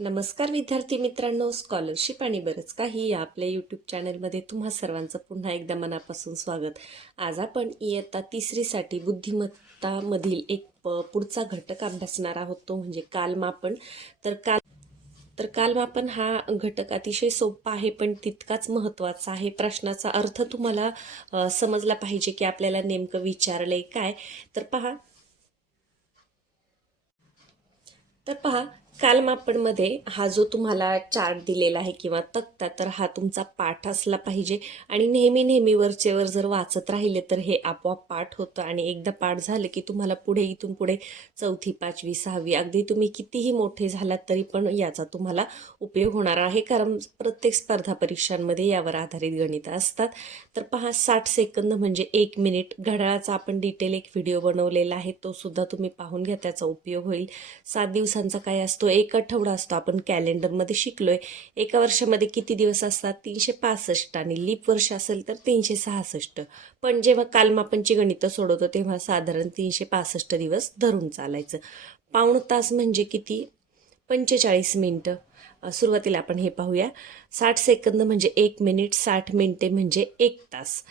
नमस्कार विद्यार्थी मित्रांनो स्कॉलरशिप आणि बरंच काही या आपल्या यूट्यूब चॅनलमध्ये तुम्हा सर्वांचं पुन्हा एकदा मनापासून स्वागत. आज आपण इयत्ता तिसरीसाठी बुद्धिमत्तामधील एक पुढचा घटक अभ्यासणार आहोत तो म्हणजे कालमापन. तर काल तर कालमापन हा घटक अतिशय सोपा आहे पण तितकाच महत्त्वाचा आहे. प्रश्नाचा अर्थ तुम्हाला समजला पाहिजे की आपल्याला नेमकं विचारलंय काय. तर पहा. तर पहा कालमापणमध्ये हा जो तुम्हाला चार्ट दिलेला आहे किंवा तक्ता तर हा तुमचा पाठ असला पाहिजे. आणि नेहमी नेहमी वरचेवर जर वाचत राहिले तर हे आपोआप पाठ होतं. आणि एकदा पाठ झालं की तुम्हाला पुढे इथून पुढे चौथी पाचवी सहावी अगदी तुम्ही कितीही मोठे झालात तरी पण याचा तुम्हाला उपयोग होणार आहे. कारण प्रत्येक स्पर्धा परीक्षांमध्ये यावर आधारित गणित असतात. तर पहा साठ सेकंद म्हणजे एक मिनिट. घड्याळाचा आपण डिटेल एक व्हिडिओ बनवलेला आहे. तो सुद्धा तुम्ही पाहून घ्या त्याचा उपयोग होईल. सात दिवसांचा काय असतो एक आठवडा असतो आपण कॅलेंडरमध्ये शिकलोय. एका वर्षामध्ये किती दिवस असतात? तीनशे पासष्ट आणि लीप वर्ष असेल तर तीनशे सहासष्ट. पण जेव्हा कालमापनची गणितं सोडवतो तेव्हा साधारण तीनशे पासष्ट दिवस धरून चालायचं. पाऊण तास म्हणजे किती? पंचेचाळीस मिनटं. सुरुवातीला आपण हे पाहूया. साठ सेकंद म्हणजे एक मिनिट साठ मिनिटे म्हणजे एक तास.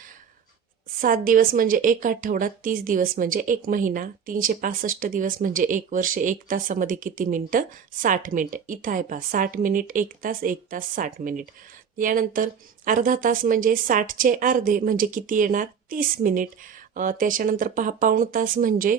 सात दिवस म्हणजे एक आठवडा तीस दिवस म्हणजे एक महिना तीनशे पासष्ट दिवस म्हणजे एक वर्ष एक तासामध्ये किती मिनटं? साठ मिनटं. इथं आहे पहा साठ मिनिट एक तास एक तास साठ मिनिट. यानंतर अर्धा तास म्हणजे साठचे अर्धे म्हणजे किती येणार? तीस मिनिट. त्याच्यानंतर पहा पाऊण तास म्हणजे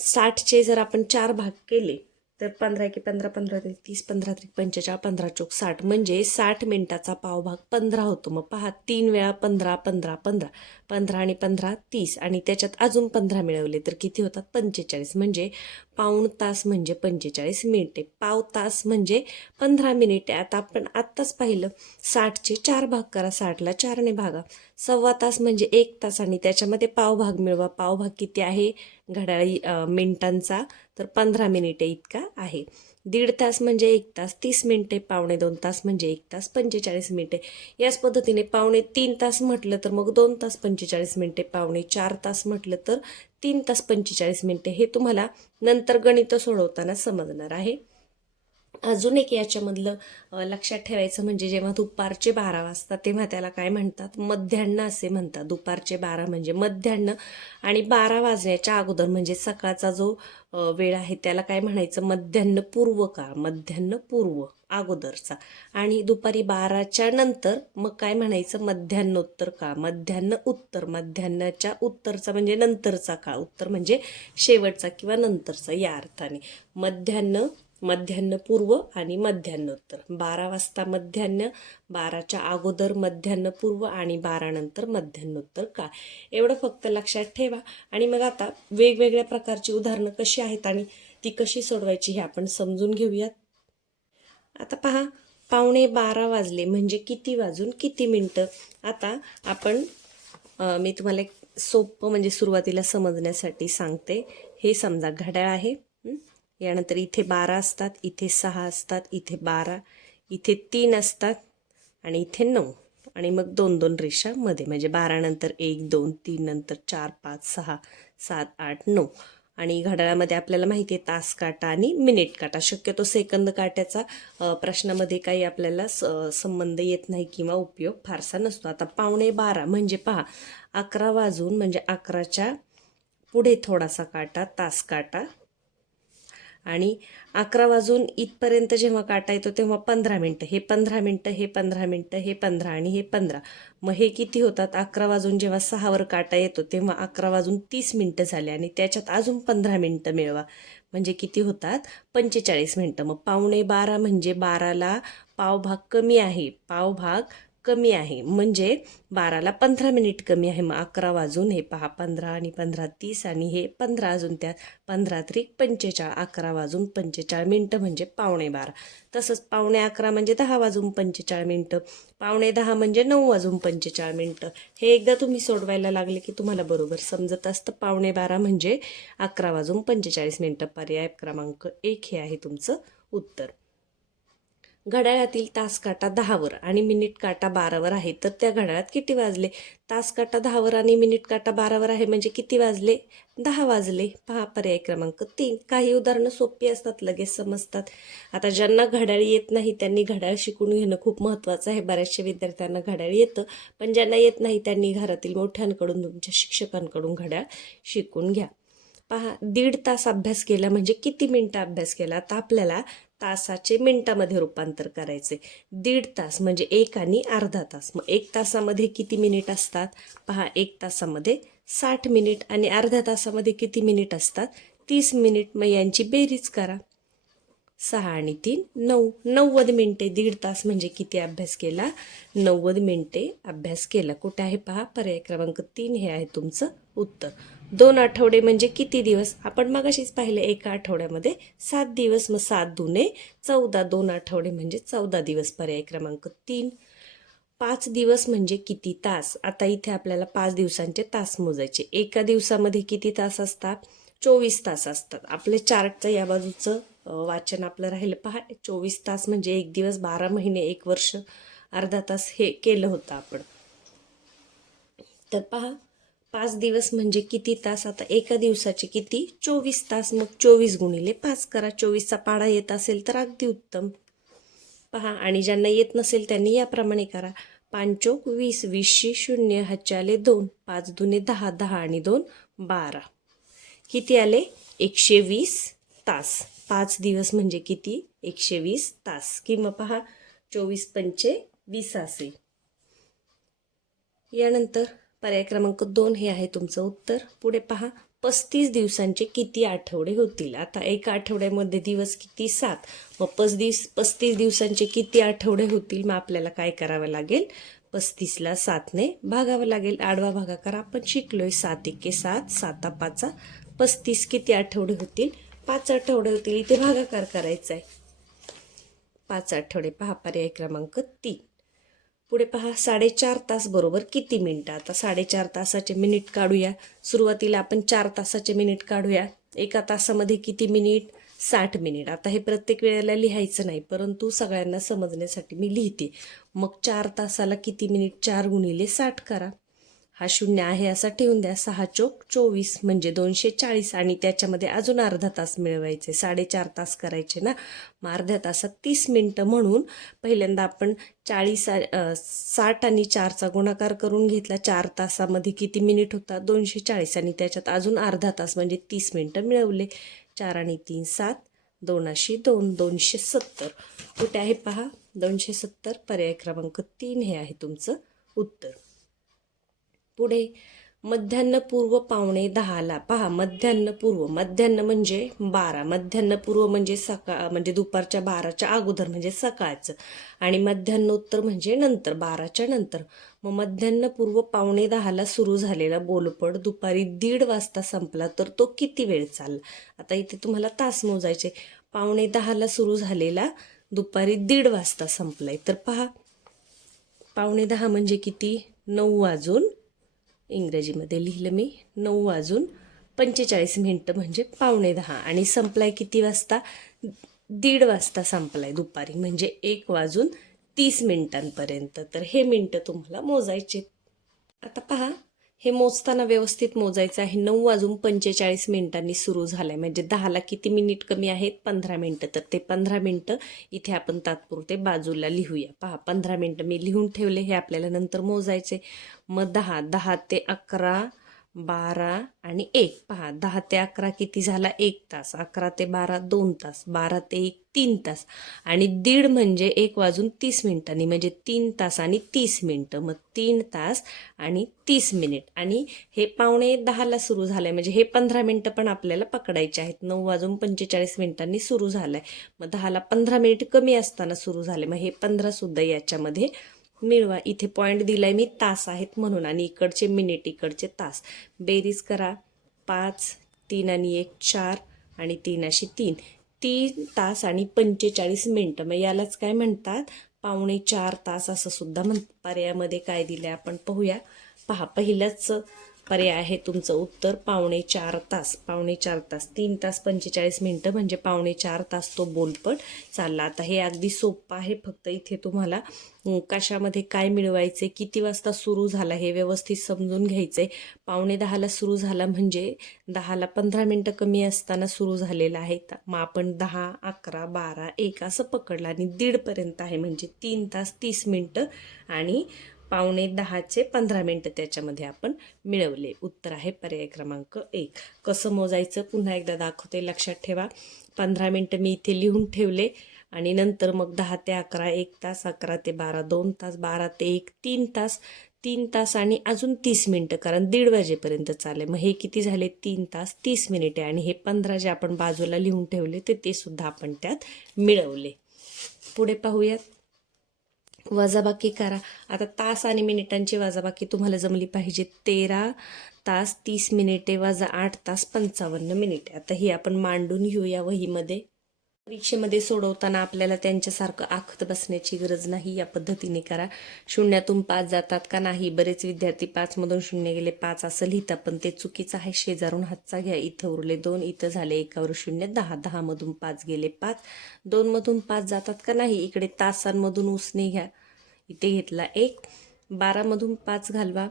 साठचे जर आपण चार भाग केले तर पंधरा की पंधरा पंधरा ते तीस पंधरा त्रिक पंचेचाळ पंधरा चौक साठ. म्हणजे साठ मिनिटाचा पावभाग पंधरा होतो. मग पहा तीन वेळा पंधरा पंधरा पंधरा. पंधरा आणि पंधरा तीस. आणि त्याच्यात अजून पंधरा मिळवले तर किती होतात? पंचेचाळीस. म्हणजे पाऊण तास म्हणजे पंचेचाळीस मिनिटे. पाव तास म्हणजे पंधरा मिनिटे. आता आपण आत्ताच पाहिलं. साठचे चार भाग करा. साठला चारने भागा. सव्वा तास म्हणजे एक तास. आणि त्याच्यामध्ये पावभाग मिळवा. पावभाग किती आहे? घड्याळी मिनिटांचा. तर पंधरा मिनिटे इतका आहे. दीड तास म्हणजे एक तास तीस मिनिटे पावणे दोन तास म्हणजे एक तास पंचेचाळीस मिनिटे. याच पद्धतीने पावणे तीन तास म्हटलं तर मग दोन तास पंचेचाळीस मिनिटे पावणे चार तास म्हटलं तर तीन तास पंचेचाळीस मिनिटे. हे तुम्हाला नंतर गणित सोडवताना समजणार आहे. अजून एक याच्यामधलं लक्षात ठेवायचं म्हणजे जेव्हा दुपारचे बारा वाजता तेव्हा त्याला काय म्हणतात? मध्यान्ह असे म्हणतात. दुपारचे बारा म्हणजे मध्यान्ह आणि बारा वाजण्याच्या अगोदर म्हणजे सकाळचा जो वेळ आहे त्याला काय म्हणायचं? मध्यान्ह पूर्व काळ मध्यान्ह पूर्व अगोदरचा. आणि दुपारी बाराच्या नंतर मग काय म्हणायचं? मध्यान्होत्तर काळ मध्यान्ह उत्तर मध्यान्हाच्या उत्तरचा म्हणजे नंतरचा काळ. उत्तर म्हणजे शेवटचा किंवा नंतरचा या अर्थाने. मध्यान्ह मध्यान्नपूर्व आणि मध्यान्नोत्तर बारा वाजता मध्यान्न बाराच्या अगोदर मध्यान्नपूर्व आणि बारानंतर मध्यान्नोत्तर मध्यान्होत्तर. काळ एवढं फक्त लक्षात ठेवा. आणि मग आता वेगवेगळ्या प्रकारची उदाहरणं कशी आहेत आणि ती कशी सोडवायची हे आपण समजून घेऊयात. आता पहा पावणे बारा वाजले म्हणजे किती वाजून किती मिनटं? आता आपण मी तुम्हाला एक सोपं म्हणजे सुरुवातीला समजण्यासाठी सांगते. हे समजा घड्याळ आहे. यानंतर इथे बारा असतात इथे सहा असतात इथे बारा इथे तीन असतात आणि इथे नऊ. आणि मग दोन दोन रेषा मध्ये. म्हणजे बारा नंतर एक दोन तीन नंतर चार पाच सहा सात आठ नऊ. आणि घड्याळामध्ये आपल्याला माहिती आहे तास काटा आणि मिनिट काटा. शक्यतो सेकंद काट्याचा प्रश्नामध्ये काही आपल्याला स संबंध येत नाही किंवा उपयोग फारसा नसतो. आता पावणे बारा म्हणजे पहा अकरा वाजून म्हणजे अकराच्या पुढे थोडासा काटा तास काटा आणि अकरा वाजून इथपर्यंत जेव्हा काटा येतो तेव्हा पंधरा मिनटं. हे पंधरा मिनटं हे पंधरा मिनटं हे पंधरा आणि हे पंधरा. मग हे किती होतात? अकरा वाजून जेव्हा सहावर काटा येतो तेव्हा अकरा वाजून तीस मिनटं झाले आणि त्याच्यात अजून पंधरा मिनटं मिळवा. म्हणजे किती होतात? पंचेचाळीस मिनटं. मग पावणे बारा म्हणजे बाराला पावभाग कमी आहे. पावभाग कमी आहे. म्हणजे बाराला पंधरा मिनिट कमी आहे. मग अकरा वाजून हे पहा पंधरा आणि पंधरा तीस आणि हे पंधरा अजून त्यात पंधरा त्रिक पंचेचाळ अकरा वाजून पंचेचाळ मिनटं म्हणजे पावणे बारा. तसंच पावणे अकरा म्हणजे दहा वाजून पंचेचाळ मिनटं पावणे दहा म्हणजे नऊ वाजून पंचेचाळ मिनटं. हे एकदा तुम्ही सोडवायला लागले की तुम्हाला बरोबर समजत असतं. पावणे बारा म्हणजे अकरा वाजून पंचेचाळीस मिनटं पर्याय क्रमांक एक हे आहे तुमचं उत्तर. घड्याळातील तास काटा दहावर आणि मिनिट काटा बारावर आहे. तर त्या घड्याळात किती वाजले? तास काटा दहावर आणि मिनिट काटा बारावर आहे म्हणजे किती वाजले? दहा वाजले. पहा पर्याय क्रमांक तीन. काही उदाहरणं सोपी असतात लगेच समजतात. आता ज्यांना घड्याळ येत नाही त्यांनी घड्याळ शिकून घेणं खूप महत्त्वाचं आहे. बऱ्याचशा विद्यार्थ्यांना घड्याळ येतं पण ज्यांना येत नाही त्यांनी घरातील मोठ्यांकडून तुमच्या शिक्षकांकडून घड्याळ शिकून घ्या. पहा दीड तास अभ्यास केला म्हणजे किती मिनटं अभ्यास केला? तर आपल्याला तासाचे मिनिटामध्ये रूपांतर करायचे. दीड तास म्हणजे एक आणि अर्धा तास. मग एक तासामध्ये किती मिनिट असतात? पहा एक तासामध्ये साठ मिनिट आणि अर्ध्या तासामध्ये किती मिनिट असतात? तीस मिनिट. मग यांची बेरीज करा. सहा आणि तीन नऊ. नव्वद मिनटे. दीड तास म्हणजे किती अभ्यास केला? नव्वद मिनटे अभ्यास केला. कुठे आहे? पहा पर्याय क्रमांक तीन. हे आहे तुमचं उत्तर. दोन आठवडे म्हणजे किती दिवस? आपण मगाशीच पाहिले एका आठवड्यामध्ये सात दिवस मग सात दुने चौदा दोन आठवडे म्हणजे चौदा दिवस पर्याय क्रमांक तीन. पाच दिवस म्हणजे किती तास? आता इथे आपल्याला पाच दिवसांचे तास मोजायचे. एका दिवसामध्ये किती तास असतात? चोवीस तास असतात. आपले चार्टचं या बाजूचं वाचन आपलं राहिलं पहा. चोवीस तास म्हणजे एक दिवस बारा महिने एक वर्ष अर्धा तास हे केलं होतं आपण. तर पहा पाच दिवस म्हणजे किती तास? आता एका दिवसाचे किती? चोवीस तास. मग चोवीस गुणिले पाच करा. चोवीसचा पाडा येत असेल तर अगदी उत्तम. पहा आणि ज्यांना येत नसेल त्यांनी याप्रमाणे करा. पांचोक वीस वीसशे शून्य हातचे आले दोन पाच दुने दहा दहा आणि दोन बारा. किती आले? एकशे वीस तास. पाच दिवस म्हणजे किती? एकशे वीस तास. किंवा पहा चोवीस पंचे वीस असे यानंतर पर्याय क्रमांक दोन हे आहे तुमचं उत्तर. पुढे पहा पस्तीस दिवसांचे किती आठवडे होतील? आता एका आठवड्यामध्ये दिवस किती? सात. मग पस्तीस पस्तीस दिवसांचे किती आठवडे होतील? मग आपल्याला काय करावं लागेल? पस्तीसला सातने भागावं लागेल. आडवा भागाकार आपण शिकलोय. सात एके सात साता पाचा. पस्तीस किती आठवडे होतील? पाच आठवडे होतील. इथे भागाकार करायचा आहे पाच आठवडे. पहा पर्याय क्रमांक तीन. पुढे पहा साडेचार तास बरोबर किती मिनिटं? आता साडेचार तासाचे मिनिट काढूया. सुरुवातीला आपण चार तासाचे मिनिट काढूया. एका तासामध्ये किती मिनिट साठ मिनिट आता हे प्रत्येक वेळेला लिहायचं नाही परंतु सगळ्यांना समजण्यासाठी मी लिहिते. मग चार तासाला किती मिनिट चार गुणिले साठ करा. हा शून्य आहे असा ठेवून द्या. सहा चोक चोवीस म्हणजे दोनशे चाळीस आणि त्याच्यामध्ये अजून अर्धा तास मिळवायचे. साडेचार तास करायचे ना? मग अर्ध्या तासात तीस मिनटं म्हणून पहिल्यांदा आपण चाळीस साठ आणि चारचा गुणाकार करून घेतला. चार तासामध्ये किती मिनिट होता दोनशे चाळीस आणि त्याच्यात अजून अर्धा तास म्हणजे तीस मिनटं मिळवले. चार आणि तीन सात दोनाशी दोन दोनशे सत्तर. कुठे आहे पहा? दोनशे सत्तर पर्याय क्रमांक तीन हे आहे तुमचं उत्तर. पुढे मध्यान्नपूर्व पावणे दहाला. पहा मध्यान्हपूर्व. मध्यान्न म्हणजे बारा. मध्यान्हपूर्व म्हणजे सकाळ म्हणजे दुपारच्या बाराच्या अगोदर म्हणजे सकाळचं. आणि मध्यान्नोत्तर म्हणजे नंतर बाराच्या नंतर. मग मध्यान्हपूर्व पावणे दहाला सुरू झालेला बोलपड दुपारी दीड वाजता संपला तर तो किती वेळ चालला? आता इथे तुम्हाला तास मोजायचे. पावणे दहाला सुरू झालेला दुपारी दीड वाजता संपलाय. तर पहा पावणे दहा म्हणजे किती? नऊ वाजून इंग्रजीमध्ये लिहिलं मी. नऊ वाजून पंचेचाळीस मिनटं म्हणजे पावणे दहा. आणि संपलाय किती वाजता? दीड वाजता संपलाय दुपारी. म्हणजे एक वाजून तीस मिनिटांपर्यंत. तर हे मिनटं तुम्हाला मोजायचे आता पहा. हे मोजताना व्यवस्थित मोजायचं आहे. नऊ वाजून पंचेचाळीस मिनिटांनी सुरू झालंय. म्हणजे दहाला किती मिनिट कमी आहेत? पंधरा मिनटं. तर ते पंधरा मिनटं इथे आपण तात्पुरते बाजूला लिहूया. पहा पंधरा मिनटं मी लिहून ठेवले. हे आपल्याला नंतर मोजायचे मग दहा दहा ते अकरा बारा आणि एक. पहा दहा ते अकरा किती झाला? एक तास. अकरा ते बारा दोन तास. बारा ते एक तीन तास. आणि दीड म्हणजे एक वाजून तीस मिनिटांनी म्हणजे तीन तास आणि तीस मिनटं. मग तीन तास आणि तीस मिनिट. आणि हे पावणे दहाला सुरू झालंय म्हणजे हे पंधरा मिनटं पण आपल्याला पकडायचे आहेत. नऊ वाजून पंचेचाळीस मिनिटांनी सुरू झालंय. मग दहाला पंधरा मिनिट कमी असताना सुरू झाले मग हे पंधरा सुद्धा याच्यामध्ये मिळवा. इथे पॉईंट दिलाय मी तास आहेत म्हणून आणि इकडचे मिनिट इकडचे तास. बेरीज करा. पाच तीन आणि एक चार आणि तीन अशी तीन. तीन तास आणि पंचेचाळीस मिनटं. मग यालाच काय म्हणतात? पावणे चार तास असं सुद्धा म्हण पर्यायामध्ये काय दिलंय आपण पाहूया. पहा पहिलंच पर्याय आहे तुमचं उत्तर पावणे चार तास पावणे चार तास तीन तास पंचेचाळीस मिनटं म्हणजे पावणे चार तास तो बोलपट चालला. आता हे अगदी सोपं आहे फक्त इथे तुम्हाला कशामध्ये काय मिळवायचे किती वाजता सुरू झाला हे व्यवस्थित समजून घ्यायचं आहे पावणे दहाला सुरू झाला म्हणजे दहाला पंधरा मिनटं कमी असताना सुरू झालेला आहे. मग आपण दहा अकरा बारा एक असं पकडलं आणि दीडपर्यंत आहे म्हणजे तीन तास तीस मिनटं आणि पावणे दहाचे पंधरा मिनटं त्याच्यामध्ये आपण मिळवले. उत्तर आहे पर्याय क्रमांक एक. कसं मोजायचं पुन्हा एकदा दाखवते लक्षात ठेवा. पंधरा मिनटं मी इथे लिहून ठेवले आणि नंतर मग दहा ते अकरा एक तास अकरा ते बारा दोन तास बारा ते एक तीन तास तीन तास आणि अजून तीस मिनटं कारण दीड वाजेपर्यंत चालेल मग हे किती झाले? तीन तास तीस मिनिटे आणि हे पंधरा जे आपण बाजूला लिहून ठेवले ते ते सुद्धा आपण त्यात मिळवले. पुढे पाहूयात. वजाबाकी करा. आता तास आणि मिनिटांची वजाबाकी तुम्हाला जमली पाहिजे. तेरा तास तीस मिनिटे वजा आठ तास पंचावन्न मिनिटे. आता ही आपण मांडून घेऊया वहीमध्ये. परीक्षेमध्ये सोडवताना आपल्याला त्यांच्यासारखं आखत बसण्याची गरज नाही या पद्धतीने करा. शून्यातून पाच जातात का नाही? बरेच विद्यार्थी पाचमधून शून्य गेले पाच असं लिहितात पण ते चुकीचं आहे. शेजारून हातचा घ्या इथं उरले दोन इथं झाले एकावर शून्य दहा दहामधून पाच गेले पाच. दोनमधून पाच जातात का नाही? इकडे तासांमधून उसने घ्या. इथे घेतला एक. बारामधून पाच घालवा.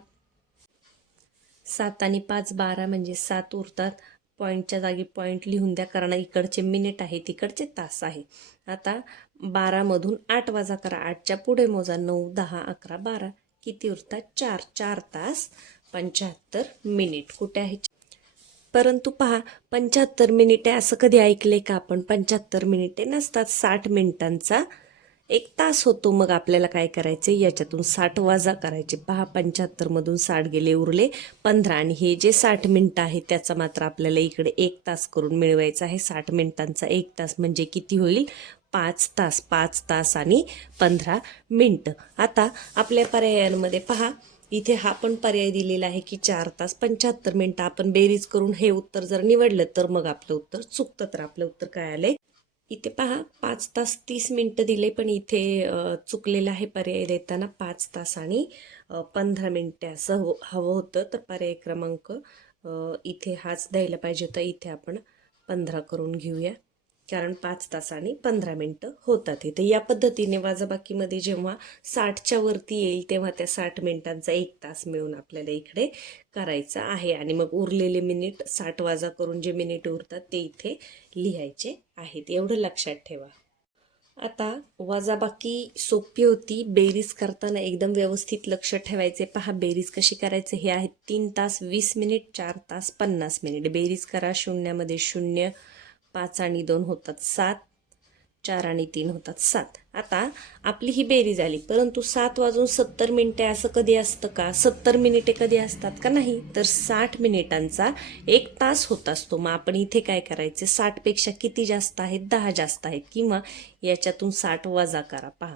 सात आणि पाच बारा म्हणजे सात उरतात. पॉईंटच्या जागी पॉईंट लिहून द्या कारण इकडचे मिनिट आहे तिकडचे तास आहे. आता बारामधून आठ वाजा करा. आठच्या पुढे मोजा. नऊ दहा अकरा बारा. किती उरतात चार. चार तास पंच्याहत्तर मिनिट. कुठे आहे? परंतु पहा पंच्याहत्तर मिनिटे असं कधी ऐकले का आपण? पंच्याहत्तर मिनिटे नसतात. साठ मिनिटांचा एक तास होतो मग आपल्याला काय करायचे याच्यातून साठ वाजा करायचे. पहा पंच्याहत्तरमधून साठ गेले उरले पंधरा. आणि हे जे साठ मिनटं आहे त्याचा मात्र आपल्याला इकडे एक तास करून मिळवायचा आहे. साठ मिनिटांचा एक तास म्हणजे किती होईल? पाच तास पाच तास आणि पंधरा मिनटं. आता आपल्या पर्यायांमध्ये पहा इथे हा पण पर्याय दिलेला आहे की चार तास पंच्याहत्तर मिनटं आपण बेरीज करून हे उत्तर जर निवडलं तर मग आपलं उत्तर चुकतं. तर आपलं उत्तर काय आलंय? इथे पहा पाच तास तीस मिनटं दिले पण इथे चुकलेला आहे पर्याय देताना पाच तास आणि पंधरा मिनटे असं हो- हवं होतं. तर पर्याय क्रमांक इथे हाच द्यायला पाहिजे होता. इथे आपण पंधरा करून घेऊया. कारण पाच तास आणि पंधरा मिनटं होतात. इथे या पद्धतीने वाजाबाकीमध्ये जेव्हा साठच्या वरती येईल तेव्हा त्या साठ मिनिटांचा एक तास मिळून आपल्याला इकडे करायचं आहे. आणि मग उरलेले मिनिट साठ वाजा करून जे मिनिट उरतात ते इथे लिहायचे आहेत. एवढं लक्षात ठेवा. आता वाजाबाकी सोपी होती. बेरीज करताना एकदम व्यवस्थित लक्ष ठेवायचे. पहा बेरीज कशी करायचे? हे आहेत तीन तास वीस मिनिट चार तास पन्नास मिनिट. बेरीज करा शून्यामध्ये शून्य. पाच आणि दोन होतात सात चार आणि तीन होतात सात. आता आपली ही बेरीज आली. परंतु सात वाजून सत्तर मिनिटे असं कधी असतं का? सत्तर मिनिटे कधी असतात का नाही? तर साठ मिनिटांचा एक तास होत असतो. मग आपण इथे काय करायचे? साठपेक्षा किती जास्त आहेत? दहा जास्त आहेत. किंवा याच्यातून साठ वजा करा. पहा.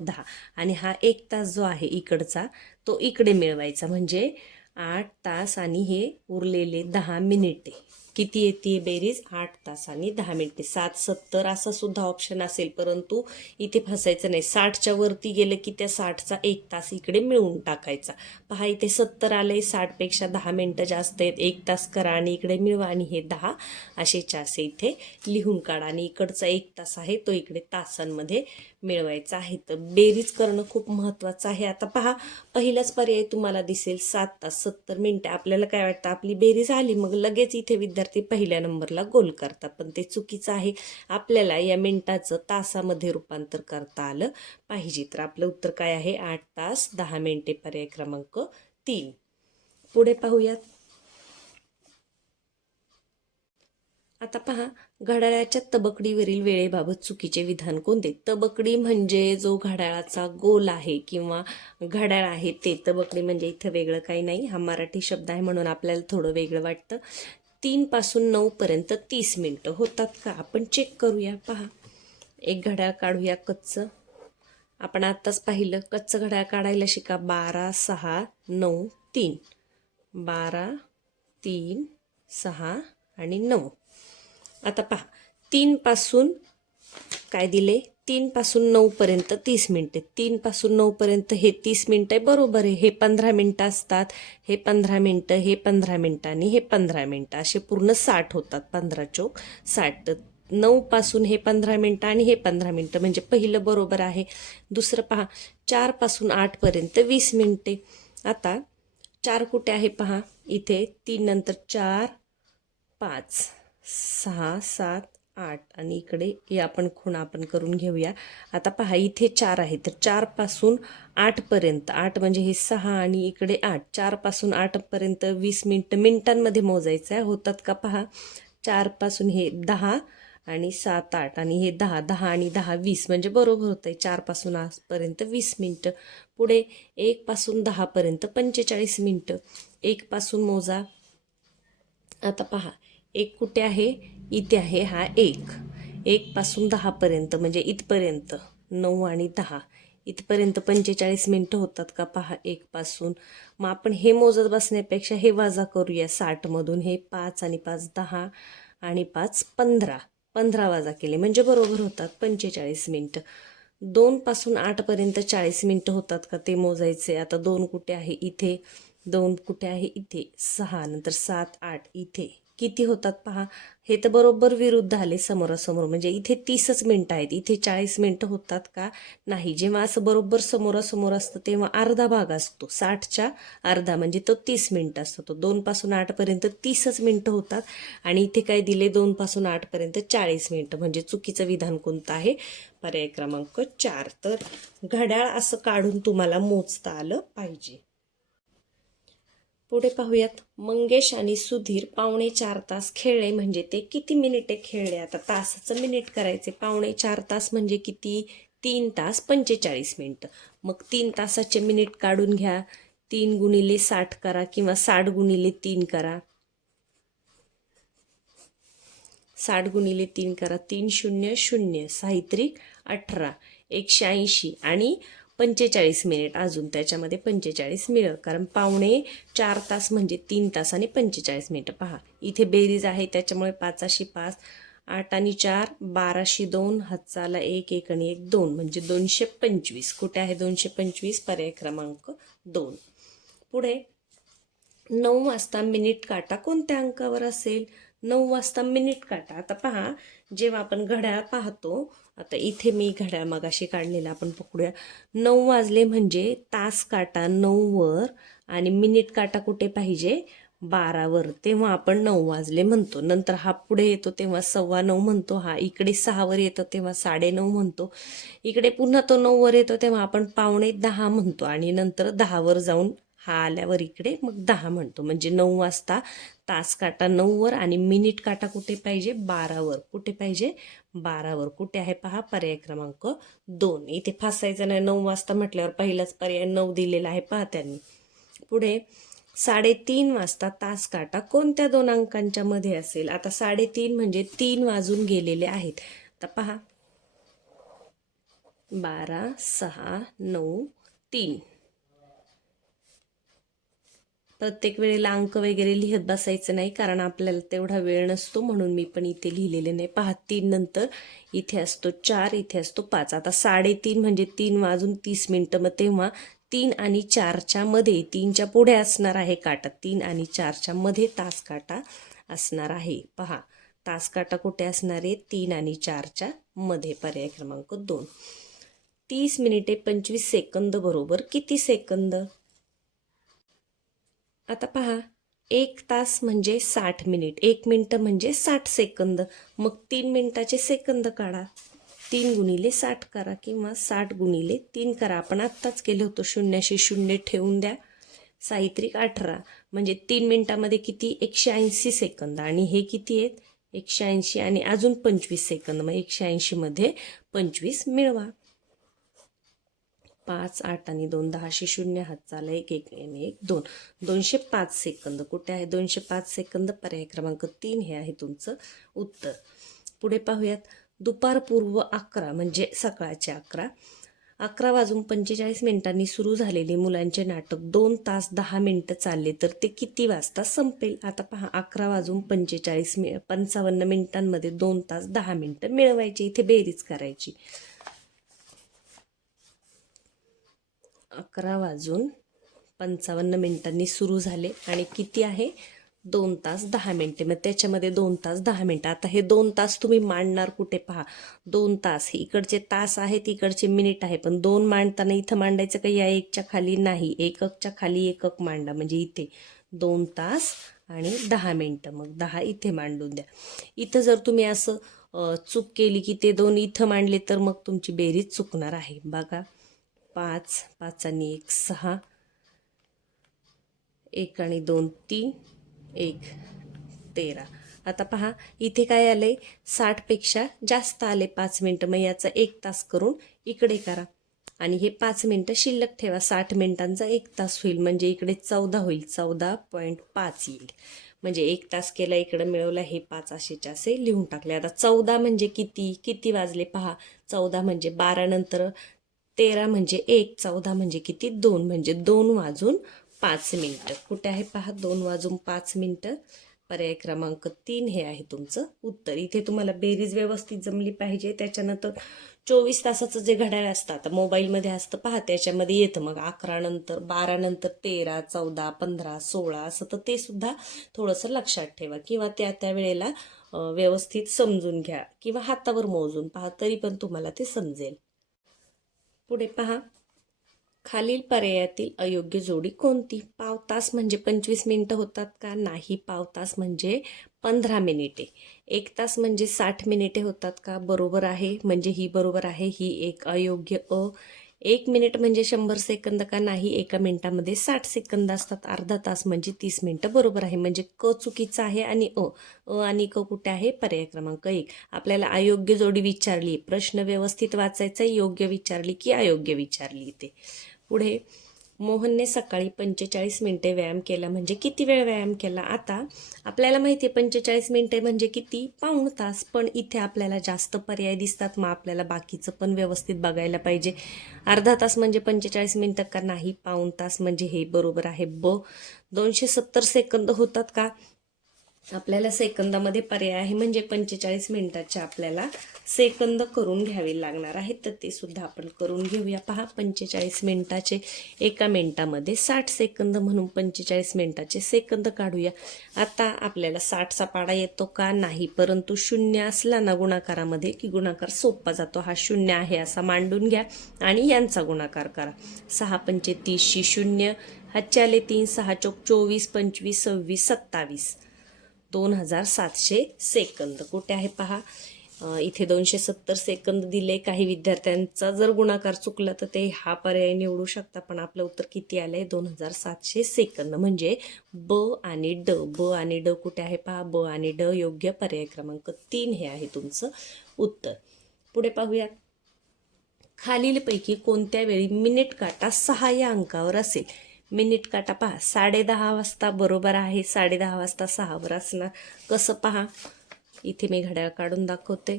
दहा. आणि हा एक तास जो आहे इकडचा तो इकडे मिळवायचा. म्हणजे आठ तास आणि हे उरलेले दहा मिनिटे. किती येते बेरीज? आठ तास आणि दहा मिनिटे. सात सत्तर असा सुद्धा ऑप्शन असेल. परंतु इथे फसायचं नाही. साठच्या वरती गेलं की त्या साठचा एक तास इकडे मिळवून टाकायचा. पहा इथे सत्तर आले साठपेक्षा दहा मिनटं जास्त आहेत. एक तास करा आणि इकडे मिळवा आणि हे दहा. असे चासे इथे लिहून काढा. आणि इकडचा एक तास आहे तो इकडे तासांमध्ये मिळवायचा आहे. तर बेरीज करणं खूप महत्त्वाचं आहे. आता पहा पहिलाच पर्याय तुम्हाला दिसेल सात तास सत्तर मिनटं. आपल्याला काय वाटतं? आपली बेरीज आली मग लगेच इथे विद्यार्थी पहिल्या नंबरला गोल करतात. पण ते चुकीचं आहे. आपल्याला या मिनटाचं तासामध्ये रूपांतर करता आलं पाहिजे. तर आपलं उत्तर काय आहे? आठ तास दहा मिनटे पर्याय क्रमांक तीन. पुढे पाहूयात. आता पहा घड्याळाच्या तबकडीवरील वेळेबाबत चुकीचे विधान कोणते? तबकडी म्हणजे जो घड्याळाचा गोल आहे किंवा घड्याळ आहे ते तबकडी म्हणजे इथं वेगळं काही नाही. हा मराठी शब्द आहे म्हणून आपल्याला थोडं वेगळं वाटतं. तीनपासून नऊपर्यंत तीस मिनटं होतात का? आपण चेक करूया. पहा. एक घड्याळ काढूया कच्चं. आपण आत्ताच पाहिलं. कच्चं घड्याळ काढायला शिका. बारा सहा नऊ तीन. बारा तीन सहा आणि नऊ. आता पहा तीनपासून काय दिले? तीनपासून नऊपर्यंत तीस मिनटे. तीनपासून नऊपर्यंत हे तीस मिनटं आहे बरोबर आहे. हे पंधरा मिनटं असतात हे पंधरा मिनटं हे पंधरा मिनटं आणि हे पंधरा मिनटं. असे पूर्ण साठ होतात पंधरा चोक साठ. नऊपासून हे पंधरा मिनटं आणि हे पंधरा मिनटं म्हणजे पहिलं बरोबर आहे. दुसरं पहा चारपासून आठपर्यंत वीस मिनटे. आता चार कुठे आहे पहा? इथे तीन नंतर चार पाच. सहा सात आठ आणि इकडे हे आपण खूण आपण करून घेऊया. आता पहा इथे चार आहे तर चारपासून आठपर्यंत आठ म्हणजे हे सहा आणि इकडे आठ. चारपासून आठपर्यंत वीस मिनटं मिनटांमध्ये मोजायचं आहे. होतात का पहा चारपासून हे दहा आणि सात आठ आणि हे दहा दहा आणि दहा वीस म्हणजे बरोबर होतं आहे चारपासून आजपर्यंत वीस मिनटं. पुढे एकपासून दहापर्यंत पंचेचाळीस मिनटं. एकपासून मोजा. आता पहा एक कुठे आहे? इथे आहे हा एक. एकपासून दहापर्यंत म्हणजे इथपर्यंत. नऊ आणि दहा. इथपर्यंत पंचेचाळीस मिनटं होतात का? पहा एकपासून मग आपण हे मोजत बसण्यापेक्षा हे वाजा करूया साठमधून. हे पाच आणि पाच दहा आणि पाच पंधरा. पंधरा वाजा केले म्हणजे बरोबर होतात पंचेचाळीस मिनटं. दोनपासून आठपर्यंत चाळीस मिनटं होतात का ते मोजायचे? आता दोन कुठे आहे? इथे. दोन कुठे आहे? इथे. सहा. नंतर सात आठ इथे. किती होतात पहा? हे तर बरोबर विरुद्ध आले समोरासमोर. म्हणजे इथे तीसच मिनटं आहेत. इथे चाळीस मिनटं होतात का? नाही. जेव्हा असं बरोबर समोरासमोर असतं तेव्हा अर्धा भाग असतो. साठच्या अर्धा. म्हणजे तो तीस मिनटं असतो. तो दोनपासून आठपर्यंत तीसच मिनटं होतात. आणि इथे काय दिले? दोनपासून आठपर्यंत चाळीस मिनटं. म्हणजे चुकीचं विधान कोणतं आहे? पर्याय क्रमांक चार. तर घड्याळ असं काढून तुम्हाला मोजता आलं पाहिजे. पुढे पाहूयात. मंगेश आणि सुधीर पावणे चार तास खेळले म्हणजे ते किती मिनिटे खेळले? आता तासाचं मिनिट करायचे. पावणे चार तास म्हणजे किती? तीन तास पंचेचाळीस मिनिटं. मग तीन तासाचे मिनिट काढून घ्या. तीन गुणिले साठ करा किंवा साठ गुणिले तीन करा. साठ गुणिले तीन करा. तीन शून्य शून्य. साहित्रिक अठरा. एकशे ऐंशी. आणि पंचेचाळीस मिनिट अजून त्याच्यामध्ये पंचेचाळीस मिळेल कारण पावणे चार तास म्हणजे तीन तास आणि पंचेचाळीस मिनिटं. पहा इथे बेरीज आहे त्याच्यामुळे पाचाशी पाच आठ आणि चार बाराशे दोन हातचाला एक एक आणि एक दोन. म्हणजे दोनशे पंचवीस. कुठे आहे दोनशे पंचवीस? पर्याय क्रमांक दोन. पुढे नऊ वाजता मिनिट काटा कोणत्या अंकावर असेल? नऊ वाजता मिनिट काटा. आता पहा जेव्हा आपण घड्याळ पाहतो आता इथे मी घड्याळ मगाशी काढलेला आपण पकडूया. नऊ वाजले म्हणजे तास काटा नऊवर आणि मिनिट काटा कुठे पाहिजे? बारावर. तेव्हा आपण नऊ वाजले म्हणतो. नंतर हा पुढे येतो तेव्हा सव्वा नऊ म्हणतो. हा इकडे सहावर येतो तेव्हा साडे नऊ म्हणतो. इकडे पुन्हा तो नऊवर येतो तेव्हा आपण पावणे दहा म्हणतो. आणि नंतर दहावर जाऊन हा आल्यावर इकडे मग दहा म्हणतो. म्हणजे नऊ वाजता तास काटा नऊवर आणि मिनिट काटा कुठे पाहिजे? बारावर. कुठे पाहिजे? बारावर. कुठे आहे पहा? पर्याय क्रमांक दोन. इथे फासायचं नाही. नऊ वाजता म्हटल्यावर पहिलाच पर्याय नऊ दिलेला आहे पहा त्यांनी. पुढे साडेतीन वाजता तास काटा कोणत्या दोन अंकांच्या मध्ये असेल? आता साडेतीन म्हणजे तीन वाजून गेलेले आहेत. तर पहा. बारा सहा नऊ तीन. प्रत्येक वेळेला अंक वगैरे लिहत बसायचं नाही कारण आपल्याला तेवढा वेळ नसतो म्हणून मी पण इथे लिहिलेले नाही. पहा तीन नंतर इथे असतो चार इथे असतो पाच. आता साडेतीन म्हणजे तीन वाजून तीस मिनटं. मग तेव्हा तीन आणि चारच्या मध्ये तीनच्या पुढे असणार आहे काटा. तीन आणि चारच्या मध्ये तास काटा असणार आहे. पहा तास काटा कुठे असणार आहे? तीन आणि चारच्या मध्ये. पर्याय क्रमांक दोन. तीस मिनिटे पंचवीस सेकंद बरोबर किती सेकंद? आता पहा एक तास म्हणजे साठ मिनिट एक मिनटं म्हणजे साठ सेकंद. मग तीन मिनटाचे सेकंद काढा. तीन गुणिले साठ करा किंवा साठ गुणिले तीन करा. आपण आत्ताच केलं होतं शून्याशी शून्य ठेवून द्या. साहित्रिक अठरा म्हणजे तीन मिनटामध्ये किती? एकशे ऐंशी सेकंद. आणि हे किती आहेत? एकशे ऐंशी आणि अजून पंचवीस सेकंद. मग एकशे ऐंशीमध्ये पंचवीस मिळवा. पाच आठ आणि दोन दहाशे शून्य हात चाला एक एक आणि एक दोन. दोनशे पाच सेकंद. कुठे आहे दोनशे पाच सेकंद? पर्याय क्रमांक तीन हे आहे तुमचं उत्तर. पुढे पाहूयात. दुपारपूर्व अकरा म्हणजे सकाळचे अकरा. अकरा वाजून पंचेचाळीस मिनिटांनी सुरू झालेले मुलांचे नाटक दोन तास दहा मिनटं चालले तर ते किती वाजता संपेल? आता पहा अकरा वाजून पंचेचाळीस मि पंचावन्न मिनिटांमध्ये दोन तास दहा मिनटं मिळवायची इथे बेरीज करायची. अकरा वाजून पंचावन्न मिनिटांनी सुरू झाले. आणि किती आहे? दोन तास दहा मिनटे. मग त्याच्यामध्ये दोन तास दहा मिनटं. आता हे दोन तास तुम्ही मांडणार कुठे पहा? दोन तास. हे इकडचे तास आहेत इकडचे मिनिट आहे. पण दोन मांडताना इथं मांडायचं का या एकच्या खाली नाही. एककच्या खाली एकक मांडा. म्हणजे इथे दोन तास आणि दहा मिनटं. मग दहा इथे मांडून द्या. इथं जर तुम्ही असं चूक केली की ते दोन इथं मांडले तर मग तुमची बेरीज चुकणार आहे. बघा. पाच पाच आणि एक सहा. एक आणि दोन तीन. एक तेरा. आता पहा इथे काय आले साठपेक्षा जास्त आले पाच मिनटं. मग याचा एक तास करून इकडे करा. आणि हे पाच मिनटं शिल्लक ठेवा. साठ मिनटांचा एक तास होईल. म्हणजे इकडे चौदा होईल. चौदा पॉईंट पाच येईल. म्हणजे एक तास केला इकडं मिळवला हे पाच असेचे असे लिहून टाकले. आता चौदा म्हणजे किती? किती वाजले? पहा चौदा म्हणजे बारानंतर तेरा म्हणजे एक चौदा म्हणजे किती? दोन म्हणजे दोन वाजून पाच मिनटं. कुठे आहे पहा? दोन वाजून पाच मिनटं. पर्याय क्रमांक तीन हे आहे तुमचं उत्तर. इथे तुम्हाला बेरीज व्यवस्थित जमली पाहिजे. त्याच्यानंतर चोवीस तासाचं जे घड्याळ असतं आता मोबाईलमध्ये असतं पहा त्याच्यामध्ये येतं मग अकरा नंतर बारा नंतर तेरा चौदा पंधरा सोळा असं तर ते सुद्धा थोडंसं लक्षात ठेवा. किंवा त्या त्या वेळेला व्यवस्थित समजून घ्या. किंवा हातावर मोजून पहा तरी पण तुम्हाला ते समजेल. पुढे पहा. खालील पर्यायातील अयोग्य जोडी कोणती? पाव तास म्हणजे पंचवीस मिनिटं होतात का? नाही पाव तास म्हणजे पंधरा मिनिटे. एक तास म्हणजे साठ मिनिटे होतात का? बरोबर आहे. म्हणजे ही बरोबर आहे. ही एक अयोग्य अ एक मिनिट म्हणजे शंभर सेकंद का नाही एका मिनिटामध्ये साठ सेकंद असतात. अर्धा तास म्हणजे तीस मिनटं. बरोबर आहे. म्हणजे क चुकीचं आहे आणि अ. अ आणि क कुठे आहे? पर्याय क्रमांक एक. आपल्याला अयोग्य जोडी विचारली. प्रश्न व्यवस्थित वाचायचा योग्य विचारली की अयोग्य विचारली ते पुढे. मोहनने सकाळी पंचेचाळीस मिनिटे व्यायाम केला. म्हणजे किती वेळ व्यायाम केला? आता आपल्याला माहिती आहे पंचेचाळीस मिनिटे म्हणजे किती? पाऊण तास. पण इथे आपल्याला जास्त पर्याय दिसतात. मग आपल्याला बाकीचं पण व्यवस्थित बघायला पाहिजे. अर्धा तास म्हणजे पंचेचाळीस मिनटं का नाही? पाऊण तास म्हणजे हे बरोबर आहे. ब दोनशे सत्तर सेकंद होतात का? आपल्याला सेकंदामध्ये पर्याय आहे म्हणजे पंचेचाळीस मिनिटाचे आपल्याला सेकंद करून घ्यावे लागणार आहेत. तर ते सुद्धा आपण करून घेऊया. पहा पंचेचाळीस मिनिटाचे एका मिनिटामध्ये साठ सेकंद म्हणून पंचेचाळीस मिनिटाचे सेकंद काढूया. आता आपल्याला साठचा पाडा येतो का? नाही परंतु शून्य असला ना गुणाकारामध्ये की गुणाकार सोपा जातो. हा शून्य आहे असा मांडून घ्या आणि यांचा गुणाकार करा. सहा पंचे तीसशी शून्य हातचे तीन सहा चोक चोवीस पंचवीस सव्वीस सत्तावीस. दोन हजार सातशे सेकंद. कुठे आहे पहा. इथे दोनशे सत्तर सेकंद दिले काही विद्यार्थ्यांचा. जर गुणाकार चुकला तर ते हा पर्याय निवडू शकता पण आपलं उत्तर किती आलं आहे दोन हजार सातशे सेकंद. म्हणजे ब आणि ड. ब आणि ड कुठे आहे पहा. ब आणि ड योग्य पर्याय क्रमांक तीन हे आहे तुमचं उत्तर. पुढे पाहूयात खालीलपैकी कोणत्या वेळी मिनिट काटा सहा या अंकावर असेल? मिनिट काटा पहा. साडेदहा वाजता बरोबर आहे. साडे दहा वाजता सहावर असणार. कसं पहा? इथे मी घड्याळ काढून दाखवते.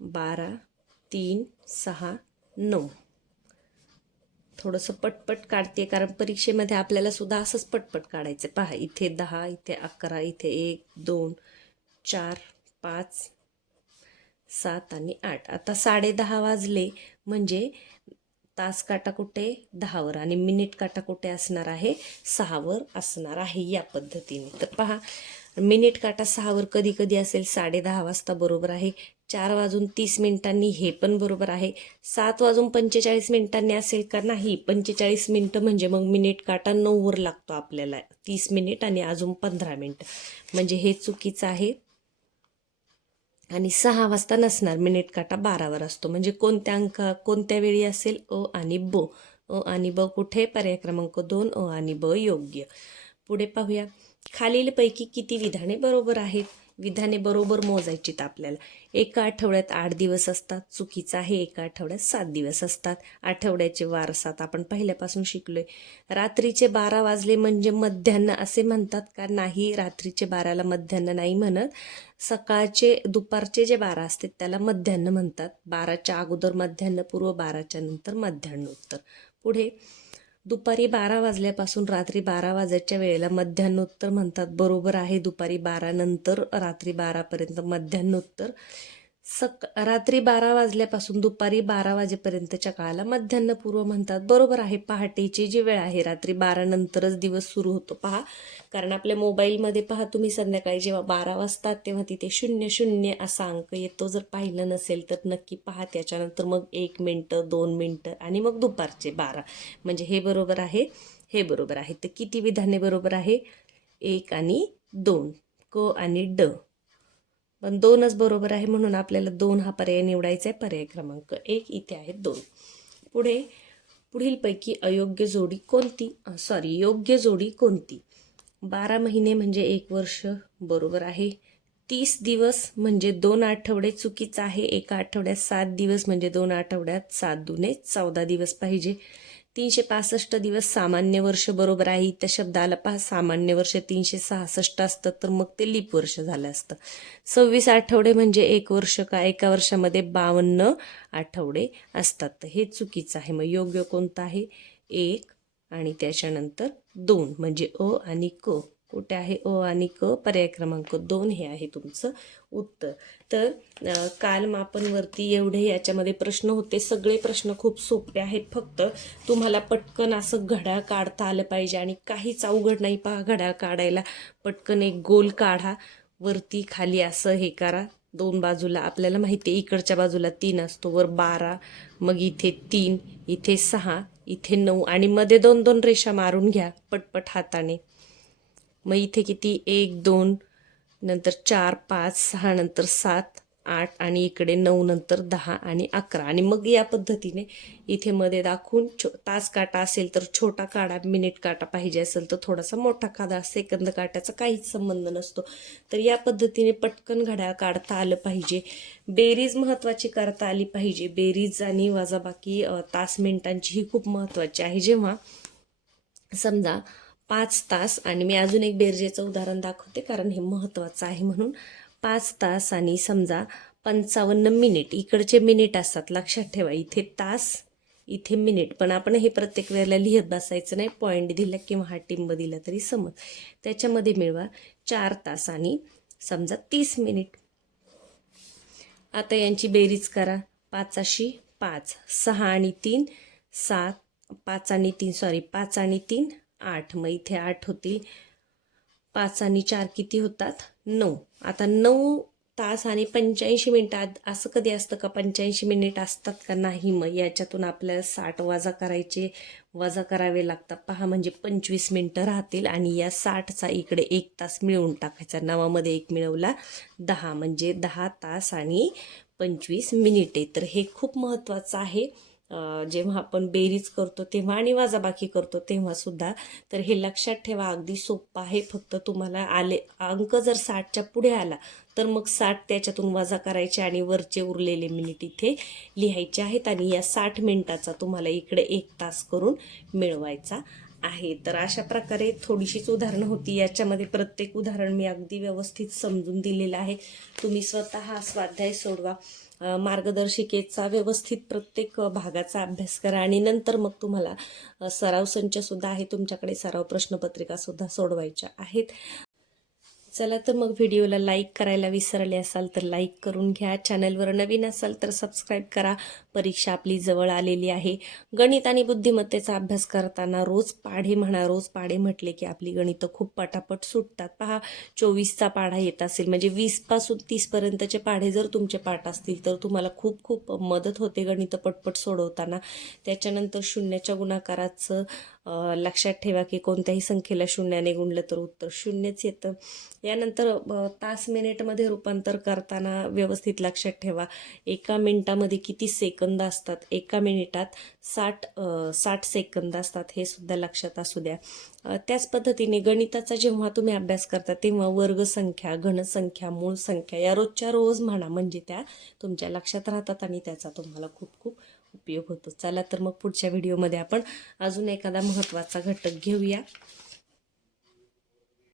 बारा तीन सहा नऊ. थोडंसं पटपट काढते कारण परीक्षेमध्ये आपल्याला सुद्धा असंच पटपट काढायचं. पहा इथे दहा इथे अकरा इथे एक दोन चार पाच सात आणि आठ. आता साडेदहा वाजले. म्हणजे तास काटा कुठे दहावर आणि मिनिट काटा कुठे असणार आहे सहावर असणार आहे या पद्धतीने. तर पहा मिनिट काटा सहावर कधी कधी असेल साडे दहा वाजता बरोबर आहे चार वाजून तीस मिनिटांनी हे पण बरोबर आहे सात वाजून पंचेचाळीस मिनिटांनी असेल का नाही पंचेचाळीस मिनटं म्हणजे मग मिनिट काटा नऊवर लागतो आपल्याला तीस मिनिट आणि अजून पंधरा मिनटं. म्हणजे हे चुकीचं आहे. आणि सहा वाजता नसणार. मिनिट काटा बारावर असतो. म्हणजे कोणत्या अंक कोणत्या वेळी असेल? अ आणि ब. अ आणि ब कुठे? पर्याय क्रमांक दोन अ आणि ब योग्य. पुढे पाहूया. खालीलपैकी किती विधाने बरोबर आहेत? विधाने बरोबर मोजायचीत आपल्याला. एका आठवड्यात आठ दिवस असतात चुकीचं आहे एका आठवड्यात सात दिवस असतात. आठवड्याचे वार सात आपण पहिल्यापासून शिकलोय. रात्रीचे बारा वाजले म्हणजे मध्यान्ह असे म्हणतात का नाही रात्रीचे बाराला मध्यान्ह नाही म्हणत. सकाळचे दुपारचे जे बारा असते त्याला मध्यान्ह म्हणतात. बाराच्या अगोदर मध्यान्ह पूर्व बाराच्या नंतर मध्यान्होत्तर पुढे दुपारी बारा वाजल्यापासून रात्री बारा वाजायच्या वेळेला मध्यान्नोत्तर म्हणतात. बरोबर आहे दुपारी बारानंतर रात्री बारापर्यंत मध्यान्नोत्तर सक रात्री बारा वाजल्यापासून दुपारी बारा वाजेपर्यंतच्या काळाला मध्यान्हपूर्व म्हणतात. बरोबर आहे पहाटेची जी वेळ आहे रात्री बारा नंतरच दिवस सुरू होतो. पहा कारण आपल्या मोबाईलमध्ये पहा तुम्ही संध्याकाळी जेव्हा बारा वाजतात तेव्हा तिथे शून्य शून्य असा अंक येतो. जर पाहिलं नसेल तर नक्की पहा त्याच्यानंतर मग एक मिनटं दोन मिनटं आणि मग दुपारचे बारा. म्हणजे हे बरोबर आहे हे बरोबर आहे. तर किती विधाने बरोबर आहे? एक आणि दोन. क आणि ड. पण दोनच बरोबर आहे म्हणून आपल्याला दोन हा पर्याय निवडायचा आहे. पर्याय क्रमांक एक इथे आहे दोन. पुढे पुढीलपैकी अयोग्य जोडी कोणती? सॉरी योग्य जोडी कोणती? बारा महिने म्हणजे एक वर्ष बरोबर आहे. तीस दिवस म्हणजे दोन आठवडे चुकीचं आहे. एका आठवड्यात सात दिवस म्हणजे दोन आठवड्यात सात दुने चौदा दिवस पाहिजे. तीनशे पासष्ट दिवस सामान्य वर्ष बरोबर आहे. त्या शब्दाला पहा सामान्य वर्ष तीनशे सहासष्ट असतं तर मग ते लीप वर्ष झालं असतं. सव्वीस आठवडे म्हणजे एक वर्ष का एका वर्षामध्ये बावन्न आठवडे असतात. तर हे चुकीचं आहे. मग योग्य कोणतं आहे? एक आणि त्याच्यानंतर दोन म्हणजे अ आणि क. कुठे आहे? अ आणि क पर्याय क्रमांक दोन हे आहे तुमचं उत्तर. तर काल मापनवरती एवढे याच्यामध्ये प्रश्न होते. सगळे प्रश्न खूप सोपे आहेत. फक्त तुम्हाला पटकन असं घड्याळ काढता आलं पाहिजे आणि काहीच अवघड नाही पहा घड्याळ काढायला. पटकन एक गोल काढा. वरती खाली असं हे करा. दोन बाजूला आपल्याला माहिती आहे इकडच्या बाजूला तीन असतो. वर बारा मग इथे तीन इथे सहा इथे नऊ आणि मध्ये दोन दोन रेषा मारून घ्या पटपट हाताने. मग इथे किती? एक दोन नंतर चार पाच सहा नंतर सात आठ आणि इकडे नऊ नंतर दहा आणि अकरा. आणि मग या पद्धतीने इथे मध्ये दाखवून छो तास काटा असेल तर छोटा काढा मिनिट काटा पाहिजे असेल तर थोडासा मोठा काढा सेकंद काट्याचा काहीच संबंध नसतो. तर या पद्धतीने पटकन घड्याळ काढता आलं पाहिजे. बेरीज महत्त्वाची करता आली पाहिजे. बेरीज आणि वजाबाकी तास मिनिटांची ही खूप महत्त्वाची आहे. जेव्हा समजा पाच तास आणि मी अजून एक बेरजेचं उदाहरण दाखवते कारण हे महत्त्वाचं आहे म्हणून. पाच तास आणि समजा पंचावन्न मिनिट इकडचे मिनिट असतात लक्षात ठेवा इथे तास इथे मिनिट. पण आपण हे प्रत्येक वेळेला लिहित बसायचं नाही पॉईंट दिला किंवा हा टिंब दिला तरी समज. त्याच्यामध्ये मिळवा चार तास आणि समजा तीस मिनिट. आता यांची बेरीज करा. पाचाशी पाच. सहा आणि तीन सात. पाच आणि तीन सॉरी पाच आणि तीन. आठ. मग इथे आठ होतील पाच आणि चार किती होतात? नऊ. आता नऊ तास आणि पंच्याऐंशी मिनिटात असं कधी असतं का? पंच्याऐंशी मिनिट असतात का नाही? मग याच्यातून आपल्याला साठ वजा करायचे. वजा करावे लागतात. पहा म्हणजे पंचवीस मिनटं राहतील आणि या साठचा इकडे एक तास मिळवून टाकायचा. नवामध्ये एक मिळवला दहा. म्हणजे दहा तास आणि पंचवीस मिनिटे. तर हे खूप महत्त्वाचं आहे. जेव्हा आपण बेरीज करतो तेव्हा आणि वाजाबाकी करतो तेव्हा सुद्धा. तर हे लक्षात ठेवा अगदी सोपं आहे. फक्त तुम्हाला आले अंक जर साठच्या पुढे आला तर मग साठ त्याच्यातून वजा करायचे आणि वरचे उरलेले मिनिट इथे लिहायचे आहेत. आणि या साठ मिनिटाचा तुम्हाला इकडे एक तास करून मिळवायचा आहे. तर अशा प्रकारे थोडीशीच उदाहरणं होती. याच्यामध्ये प्रत्येक उदाहरण मी अगदी व्यवस्थित समजून दिलेलं आहे. तुम्ही स्वतः हा स्वाध्याय सोडवा. मार्गदर्शिकेचा व्यवस्थित प्रत्येक भागाचा अभ्यास करा आणि नंतर मग तुम्हाला सराव संच सुद्धा आहे. तुमच्याकडे सराव प्रश्नपत्रिका सुद्धा सोडवायच्या आहेत. चला तर मग व्हिडिओला लाईक करायला विसरले असाल तर लाईक करून घ्या. चॅनलवर नवीन असाल तर सबस्क्राईब करा. परीक्षा आपली जवळ आलेली आहे. गणित आणि बुद्धिमत्तेचा अभ्यास करताना रोज पाढे म्हणा रोज पाढे म्हटले की आपली गणितं खूप पटापट सुटतात. पहा चोवीसचा पाढा येत असेल म्हणजे वीसपासून तीसपर्यंतचे पाढे जर तुमचे पाठ असतील तर तुम्हाला खूप खूप मदत होते गणितं पटपट सोडवताना. त्याच्यानंतर शून्याच्या गुणाकाराचं लक्षात ठेवा की कोणत्याही संख्येला शून्याने गुणलं तर उत्तर शून्यच येतं. यानंतर तास मिनिटमध्ये रूपांतर करताना व्यवस्थित लक्षात ठेवा. एका मिनिटामध्ये किती सेकंद असतात? एका मिनिटात साठ साठ सेकंद असतात हे सुद्धा लक्षात असू द्या. त्याच पद्धतीने गणिताचा जेव्हा तुम्ही अभ्यास करता तेव्हा वर्गसंख्या घनसंख्या मूळ संख्या या रोजच्या रोज म्हणा म्हणजे त्या तुमच्या लक्षात राहतात आणि त्याचा तुम्हाला खूप खूप उपयोग होतो. चला तर मग पुढच्या व्हिडिओमध्ये आपण अजून एखादा महत्त्वाचा घटक घेऊया.